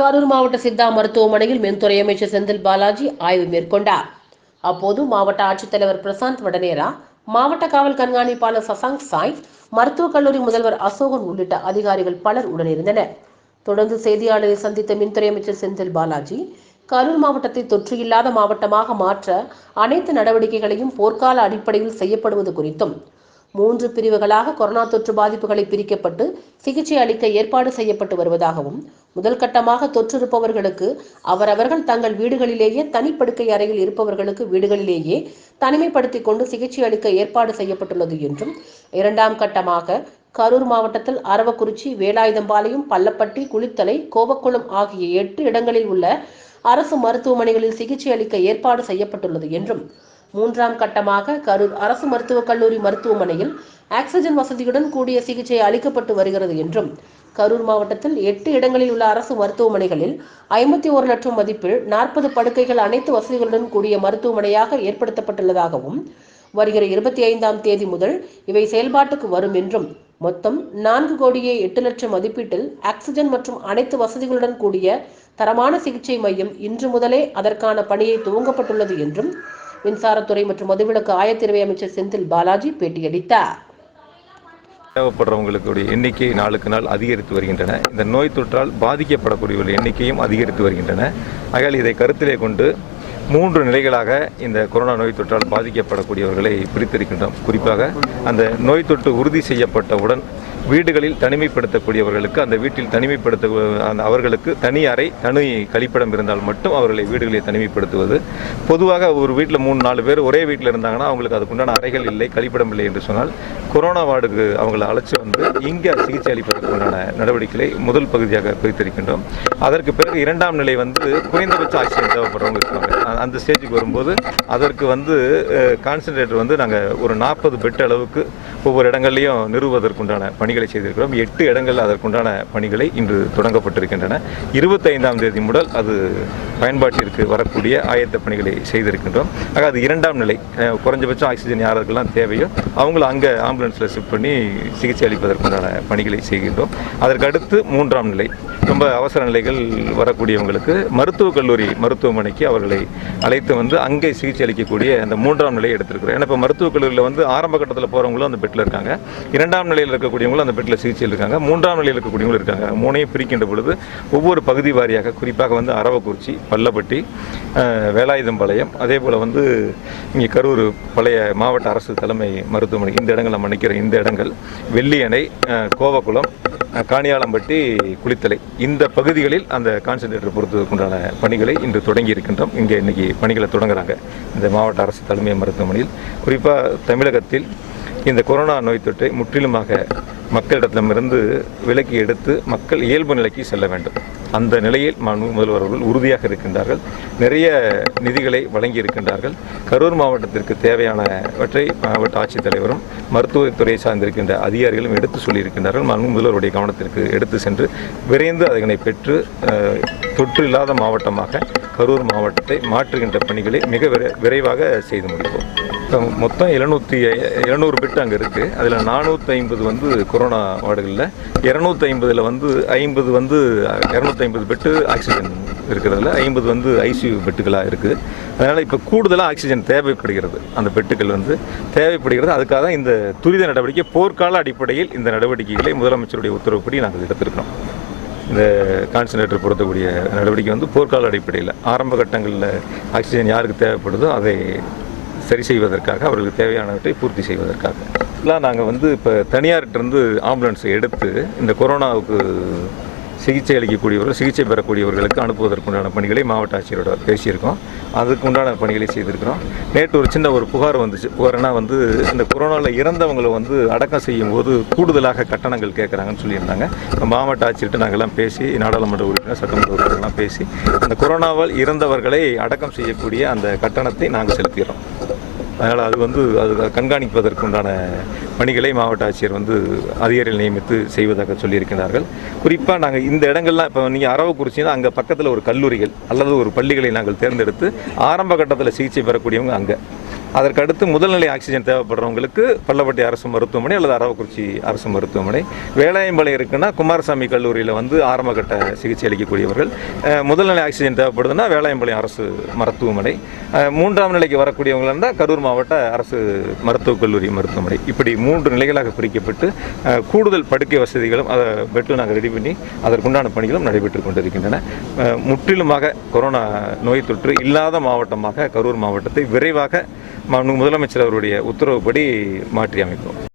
கரூர் மாவட்ட சித்தா மருத்துவமனையில் மின்துறை அமைச்சர் செந்தில் பாலாஜி ஆய்வு மேற்கொண்டார். அப்போது மாவட்ட ஆட்சித்தலைவர் பிரசாந்த் வடநேரா மாவட்ட காவல் கண்காணிப்பாளர் சசாங்க் சாய் மருத்துவக் கல்லூரி முதல்வர் அசோகன் உள்ளிட்ட அதிகாரிகள் பலர் உடனிருந்தனர். தொடர்ந்து செய்தியாளரை சந்தித்த மின்துறை அமைச்சர் செந்தில் பாலாஜி கரூர் மாவட்டத்தை தொற்று இல்லாத மாவட்டமாக மாற்ற அனைத்து நடவடிக்கைகளையும் போர்க்கால அடிப்படையில் செய்யப்படுவது குறித்தும் மூன்று பிரிவுகளாக கொரோனா தொற்று பாதிப்புகளை பிரிக்கப்பட்டு சிகிச்சை அளிக்க ஏற்பாடு செய்யப்பட்டு வருவதாகவும் முதல் கட்டமாக தொற்றிருப்பவர்களுக்கு அவரவர்கள் தங்கள் வீடுகளிலேயே தனிப்படுக்கை அறையில் இருப்பவர்களுக்கு வீடுகளிலேயே தனிமைப்படுத்திக் கொண்டு சிகிச்சை அளிக்க ஏற்பாடு செய்யப்பட்டுள்ளது என்றும் இரண்டாம் கட்டமாக கரூர் மாவட்டத்தில் அரவக்குறிச்சி வேலாயுதம்பாளையம் பள்ளப்பட்டி குளித்தலை கோவக்குளம் ஆகிய எட்டு இடங்களில் உள்ள அரசு மருத்துவமனைகளில் சிகிச்சை அளிக்க ஏற்பாடு செய்யப்பட்டுள்ளது என்றும் மூன்றாம் கட்டமாக கரூர் அரசு மருத்துவக் கல்லூரி மருத்துவமனையில் ஆக்சிஜன் வசதியுடன் கூடிய சிகிச்சை அளிக்கப்பட்டு வருகிறது என்றும் கரூர் மாவட்டத்தில் எட்டு இடங்களில் உள்ள அரசு மருத்துவமனைகளில் ஐம்பத்தி ஒரு லட்சம் மதிப்பில் நாற்பது படுக்கைகள் அனைத்து வசதிகளுடன் கூடிய மருத்துவமனையாக ஏற்படுத்தப்பட்டுள்ளதாகவும் வருகிற இருபத்தி ஐந்தாம் தேதி முதல் இவை செயல்பாட்டுக்கு வரும் என்றும் மொத்தம் நான்கு கோடியே எட்டு லட்சம் மதிப்பீட்டில் ஆக்சிஜன் மற்றும் அனைத்து வசதிகளுடன் கூடிய தரமான சிகிச்சை மையம் இன்று முதலே அதற்கான பணியை துவங்கப்பட்டுள்ளது என்றும் மின்சாரத்துறை மற்றும் மதுவிலக்கு ஆயத்திரவை அமைச்சர் செந்தில் பாலாஜி பேட்டியளித்தார். தேவைப்படுறவங்களுடைய எண்ணிக்கை நாளுக்கு நாள் அதிகரித்து வருகின்றன. இந்த நோய் தொற்றால் பாதிக்கப்படக்கூடியவர்கள் எண்ணிக்கையும் அதிகரித்து வருகின்றன. ஆகையால் இதை கருத்திலே கொண்டு மூன்று நிலைகளாக இந்த கொரோனா நோய் தொற்றால் பாதிக்கப்படக்கூடியவர்களை பிரித்திருக்கின்றோம். குறிப்பாக அந்த நோய் தொற்று உறுதி செய்யப்பட்டவுடன் வீடுகளில் தனிமைப்படுத்தக்கூடியவர்களுக்கு அந்த வீட்டில் தனிமைப்படுத்த அந்த அவர்களுக்கு தனி அறை தனி கழிப்பிடம் இருந்தால் மட்டும் அவர்களை வீடுகளில் தனிமைப்படுத்துவது. பொதுவாக ஒரு வீட்டில் மூணு நாலு பேர் ஒரே வீட்டில் இருந்தாங்கன்னா அவங்களுக்கு அதுக்குண்டான அறைகள் இல்லை கழிப்பிடம் இல்லை என்று சொன்னால் கொரோனா வார்டுக்கு அவங்களை அழைச்சி வந்து இங்கே சிகிச்சை அளிப்பதற்குண்டான நடவடிக்கைகளை முதல் பகுதியாக பிரித்திருக்கின்றோம் அதற்கு பிறகு இரண்டாம் நிலை வந்து குறைந்தபட்ச ஆக்சிஜன் தேவைப்படுறவங்க இருக்காங்க. அந்த ஸ்டேஜுக்கு வரும்போது அதற்கு வந்து கான்சன்ட்ரேட்டர் வந்து நாங்கள் ஒரு நாற்பது பெட் அளவுக்கு ஒவ்வொரு இடங்கள்லையும் நிறுவுவதற்குண்டான பணிகளை செய்திருக்கிறோம். எட்டு இடங்கள் அதற்குண்டான பணிகளை இன்று தொடங்கப்பட்டிருக்கின்றன. இருபத்தைந்தாம் தேதி முதல் அது பயன்பாட்டிற்கு வரக்கூடிய ஆயத்த பணிகளை செய்திருக்கின்றோம். ஆக அது இரண்டாம் நிலை. குறைஞ்சபட்சம் ஆக்சிஜன் யாருக்கெல்லாம் தேவையோ அவங்கள அங்கே ஆம்புலன்ஸில் ஷிஃப்ட் பண்ணி சிகிச்சை அளிப்பதற்குண்டான பணிகளை செய்கின்றோம். அதற்கடுத்து மூன்றாம் நிலை. ரொம்ப அவசர நிலைகள் வரக்கூடியவங்களுக்கு மருத்துவக் கல்லூரி மருத்துவமனைக்கு அவர்களை அழைத்து வந்து அங்கே சிகிச்சை அளிக்கக்கூடிய அந்த மூன்றாம் நிலையை எடுத்திருக்கிறோம். ஏன்னா இப்போ மருத்துவக் கல்லூரியில் வந்து ஆரம்ப கட்டத்தில் போகிறவங்களும் அந்த பெட்டில் இருக்காங்க. இரண்டாம் நிலையில் இருக்கக்கூடியவங்களும் அந்த பெட்டில் சிகிச்சையில் இருக்காங்க மூன்றாம் நிலையில் இருக்கக்கூடியவங்களும் இருக்காங்க. மூணையும் பிரிக்கின்ற பொழுது ஒவ்வொரு பகுதி வாரியாக குறிப்பாக வந்து அரவக்குறிச்சி பள்ளப்பட்டி அஹ், வேலாயுதம்பாளையம் அதே போல் வந்து இங்கே கரூர் பழைய மாவட்ட அரசு தலைமை மருத்துவமனை இந்த இடங்கள் நம்ம நிற்கிற இந்த இடங்கள் வெள்ளியணை கோவக்குளம் காணியாளம்பட்டி குளித்தலை. இந்த பகுதிகளில் அந்த கான்சன்ட்ரேட்டர் பொறுத்ததுக்குண்டான பணிகளை இன்று தொடங்கி இருக்கின்றோம். இங்கே இன்றைக்கி பணிகளை தொடங்குறாங்க இந்த மாவட்ட அரசு தலைமை மருத்துவமனையில். குறிப்பாக தமிழகத்தில் இந்த கொரோனா நோய் தொற்றை முற்றிலுமாக மக்களிடத்திலிருந்து விலக்கி எடுத்து மக்கள் இயல்பு நிலைக்கு செல்ல வேண்டும். அந்த நிலையில் முதல்வர் அவர்கள் உறுதியாக இருக்கின்றார்கள். நிறைய நிதிகளை வழங்கி இருக்கின்றார்கள். கரூர் மாவட்டத்திற்கு தேவையானவற்றை மாவட்ட ஆட்சித்தலைவரும் மருத்துவத்துறை சார்ந்திருக்கின்ற அதிகாரிகளும் எடுத்து சொல்லியிருக்கின்றார்கள். முதல்வருடைய கவனத்திற்கு எடுத்து சென்று விரைந்து அதனை பெற்று தொற்று இல்லாத மாவட்டமாக கரூர் மாவட்டத்தை மாற்றுகின்ற பணிகளை மிக விரை- விரைவாக செய்து முடிப்போம். மொத்தம் எழுநூற்றி எழுநூறு பெட் அங்கே இருக்குது அதில் நானூற்றி ஐம்பது வந்து கொரோனா வார்டுகளில் இரநூத்தி ஐம்பதில் வந்து ஐம்பது வந்து இரநூத்தி ஐம்பது பெட்டு ஆக்சிஜன் இருக்கிறதுல ஐம்பது வந்து ஐசியூ பெட்டுகளாக இருக்குது அதனால் இப்போ கூடுதலாக ஆக்சிஜன் தேவைப்படுகிறது. அந்த பெட்டுகள் வந்து தேவைப்படுகிறது. அதுக்காக தான் இந்த துரித நடவடிக்கை போர்க்கால அடிப்படையில் இந்த நடவடிக்கைகளை முதலமைச்சருடைய உத்தரவுப்படி நாங்கள் எடுத்திருக்கிறோம். இந்த கான்சன்ட்ரேட்டர் பொருத்தக்கூடிய நடவடிக்கை வந்து போர்க்கால அடிப்படையில் ஆரம்ப கட்டங்களில் ஆக்சிஜன் யாருக்கு தேவைப்படுதோ அதை சரி செய்வதற்காக அவர்களுக்கு தேவையானவற்றை பூர்த்தி செய்வதற்காக. இல்லை நாங்கள் வந்து இப்போ தனியார்கிட்டருந்து ஆம்புலன்ஸை எடுத்து இந்த கொரோனாவுக்கு சிகிச்சை அளிக்கக்கூடியவர்கள் சிகிச்சை பெறக்கூடியவர்களுக்கு அனுப்புவதற்குண்டான பணிகளை மாவட்ட ஆட்சியரோட பேசியிருக்கோம். அதுக்கு உண்டான பணிகளை செய்திருக்கிறோம். நேற்று ஒரு சின்ன ஒரு புகார் வந்துச்சு. புகார்னா வந்து இந்த கொரோனாவில் இறந்தவங்களை வந்து அடக்கம் செய்யும் போது கூடுதலாக கட்டணங்கள் கேட்குறாங்கன்னு சொல்லியிருந்தாங்க. மாவட்ட ஆட்சியர்கிட்ட நாங்கள்லாம் பேசி நாடாளுமன்ற உறுப்பினர் சட்டமன்ற உறுப்பினர்லாம் பேசி அந்த கொரோனாவால் இறந்தவர்களை அடக்கம் செய்யக்கூடிய அந்த கட்டணத்தை நாங்கள் செலுத்துகிறோம் அதனால் அது வந்து அது கண்காணிப்பதற்குண்டான பணிகளை மாவட்ட ஆட்சியர் வந்து அதிகாரிகள் நியமித்து செய்வதாக சொல்லியிருக்கிறார்கள் குறிப்பாக நாங்கள் இந்த இடங்கள்லாம் இப்போ நீங்கள் அரவக்குறிச்சின்னா அங்கே பக்கத்தில் ஒரு கல்லூரிகள் அல்லது ஒரு பள்ளிகளை நாங்கள் தேர்ந்தெடுத்து ஆரம்ப கட்டத்தில் சிகிச்சை பெறக்கூடியவங்க அங்கே. அதற்கடுத்து முதல்நிலை ஆக்சிஜன் தேவைப்படுறவங்களுக்கு பள்ளப்பட்டி அரசு மருத்துவமனை அல்லது அரவக்குறிச்சி அரசு மருத்துவமனை. வேலாயம்பாளையம் இருக்குன்னா குமாரசாமி கல்லூரியில் வந்து ஆரம்பகட்ட சிகிச்சை அளிக்கக்கூடியவர்கள். முதல்நிலை ஆக்சிஜன் தேவைப்படுதுன்னா வேளாயம்பாளையம் அரசு மருத்துவமனை. மூன்றாம் நிலைக்கு வரக்கூடியவங்களா இருந்தால் கரூர் மாவட்ட அரசு மருத்துவக் கல்லூரி மருத்துவமனை. இப்படி மூன்று நிலைகளாக பிரிக்கப்பட்டு கூடுதல் படுக்கை வசதிகளும் அதை பெட்டு நாங்கள் ரெடி பண்ணி அதற்குண்டான பணிகளும் நடைபெற்று கொண்டிருக்கின்றன. முற்றிலுமாக கொரோனா நோய் தொற்று இல்லாத மாவட்டமாக கரூர் மாவட்டத்தை விரைவாக முதலமைச்சர் அவருடைய உத்தரவுப்படி மாற்றி அமைப்போம்.